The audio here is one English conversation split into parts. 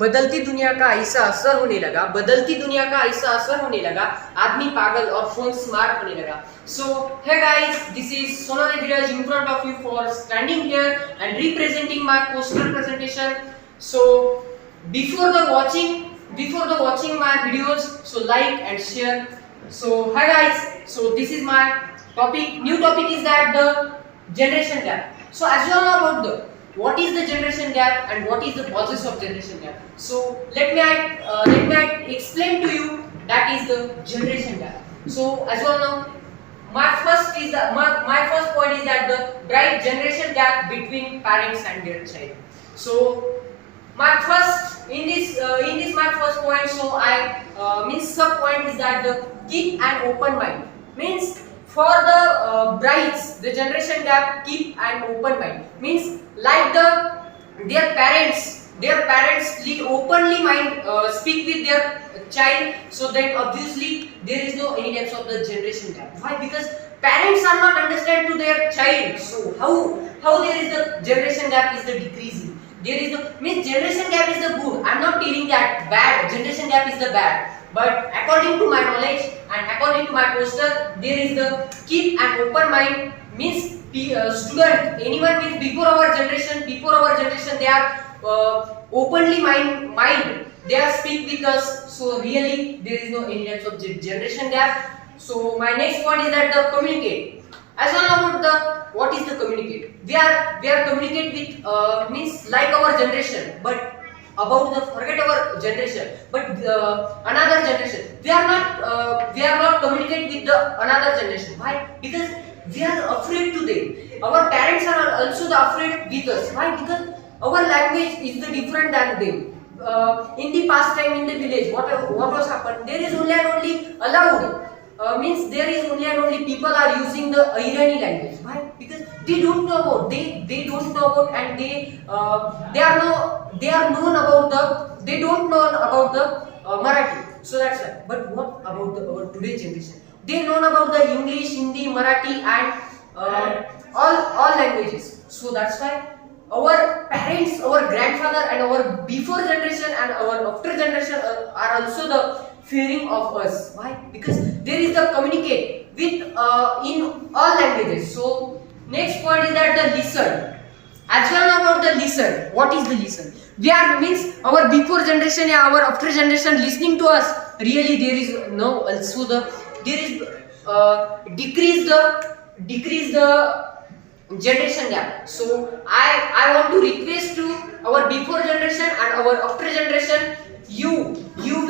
बदलती दुनिया का ऐसा असर होने लगा, बदलती दुनिया का ऐसा असर होने लगा, आदमी पागल और फोन स्मार्ट होने लगा. So hey guys, this is Sonal Viraj in front of you for standing here and representing my poster presentation. So before the watching my videos, so like and share. So hi guys, so this is my topic. New topic is that the generation gap. So as you all know about the what is the generation gap and what is the causes of generation gap. So let me explain to you that is the generation gap. So as you all know, my first point is that the bright generation gap between parents and their child. So my first in this my first point, so I means sub point is that the keep an open mind. Means for the brides, the generation gap keep an open mind. Means like their parents openly mind speak with their child, so then obviously there is no any types of the generation gap. Why? Because parents are not understand to their child. So how there is the generation gap is the decreasing. There is the means generation gap is the good. I am not telling that bad. Generation gap is the bad. But according to my knowledge and according to my poster, there is the keep an open mind. Means student, anyone means before our generation they are openly mind. They are speak with us. So really there is no any types of generation gap. So my next point is that the communicate. As well about the what is the communicate? We are communicate with means like our generation, but about the forget our generation, but another generation. We are not communicate with the another generation. Why? Because we are afraid to them. Our parents are also the afraid with us. Why? Because our language is the different than them. In the past time in the village, what was happened? There is only and only allowed. Means there is only and only people are using the Irani language. Why? Because they don't know about they don't know about and they are known about the they don't know about the Marathi. So that's why. But what about our today's generation? They know about the English, Hindi, Marathi and all languages. So that's why our parents, our grandfather and our before generation and our after generation are also the fearing of us. Why? Because there is the communicate with in all languages. So next point is that the listen. As well about the listen. What is the listen? We are means our before generation and our after generation listening to us. Really there is no also the there is decrease the generation gap. So I want to request to our before generation and our after generation, you will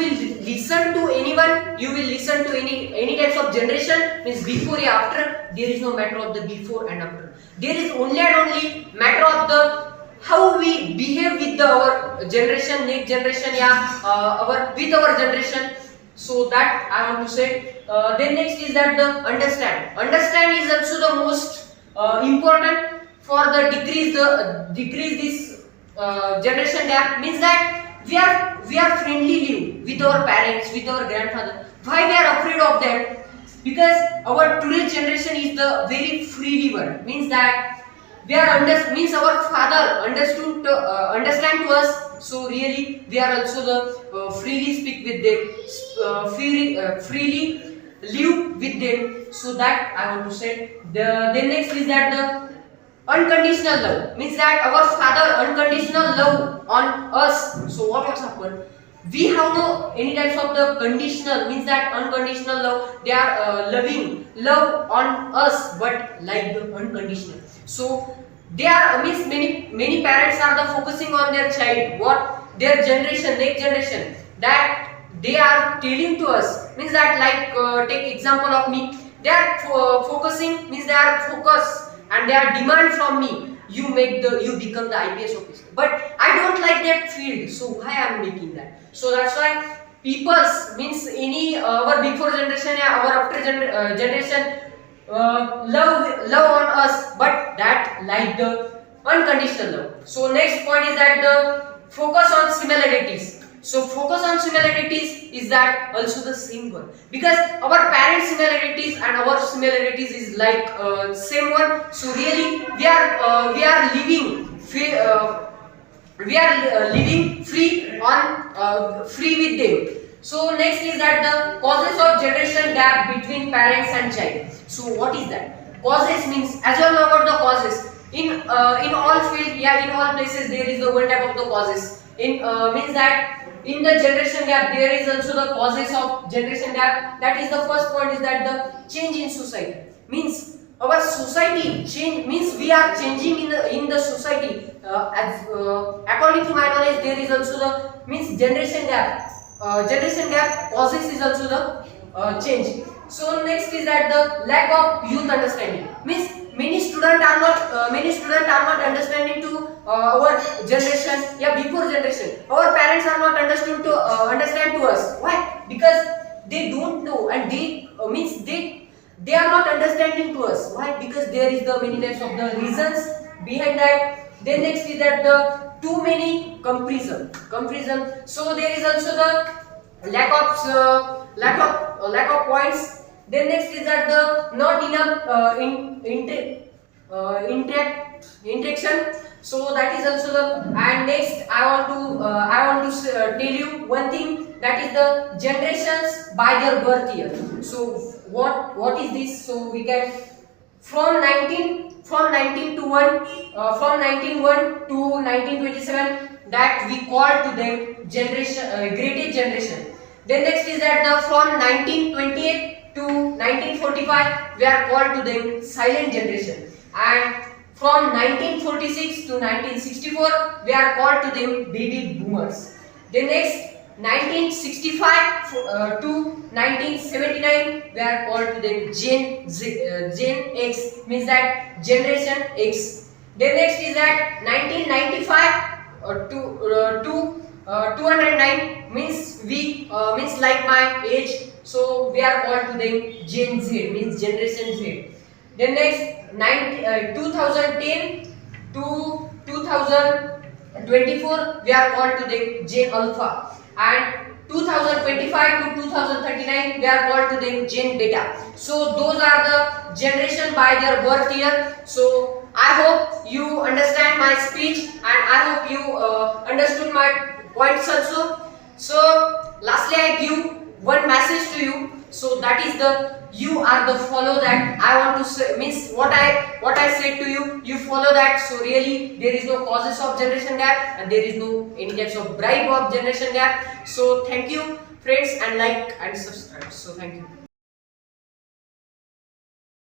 listen to anyone, you will listen to any types of generation. Means before or after, there is no matter of the before and after. There is only and only matter of the how we behave with our generation, next generation, with our generation. So that I want to say. Then next is that the understand. Understand is also the most important for the decrease this generation gap. Means that we are friendly live with our parents, with our grandfather. Why we are afraid of them? Because our today's generation is the very freely one. Means that we are means our father understand to us. So really we are also the freely speak with them, freely live with them. So that I want to say. Then next is that the unconditional love. Means that our father unconditional love on us. So what has happened? We have no any types of the conditional. Means that unconditional love. They are loving love on us, but like the unconditional. So they are means many parents are the focusing on their child. What their generation, next generation, that they are telling to us. Means that like take example of me. They are focusing. Means they are focused. And they are demand from me, you become the IPS officer. But I don't like that field, so why I am making that? So that's why people's means any our before generation and our after generation love on us, but that like the unconditional love. So next point is that the focus on similarities. So focus on similarities is that also the same one, because our parents similarities and our similarities is like same one. So really we are living we are living free with them. So next is that the causes of generation gap between parents and child. So what is that? Causes means, as you all know about the causes, in all field, yeah, in all places there is the one type of the causes. In means that in the generation gap there is also the causes of generation gap. That is the first point, is that the change in society. Means our society change, means we are changing in the society. According to my knowledge, there is also the means generation gap. Generation gap causes is also the change. So next is that the lack of youth understanding. Means many students are not understanding to our generation, yeah, before generation. Our parents are not understand to us. Why? Because they don't know, and they means they are not understanding to us. Why? Because there is the many types of the reasons behind that. Then next is that the too many comparison. So there is also the lack of points. Then next is that the not enough interaction. So that is also the, and next I want to tell you one thing, that is the generations by their birth year. So what is this? So we can from 1901 to 1927, that we call to them greatest generation. Then next is that the from 1928 to 1945, we are called to them silent generation, and from 1946 to 1964, we are called to them baby boomers. Then next 1965 to 1979, we are called to them Gen X, means that generation X. Then next is that 1995 to 209, means means like my age. So we are called to them Gen Z, means generation Z. Then next 2010 to 2024, we are called to them Gen Alpha, and 2025 to 2039, we are called to them Gen Beta. So those are the generation by their birth year. So I hope you understand my speech, and I hope you understood my points also. So lastly, I give one message to you. So that is the, you are the follow that I want to say, means what I said to you, you follow that. So really there is no causes of generation gap, and there is no any types of bribe of generation gap. So thank you friends, and like and subscribe. So thank you.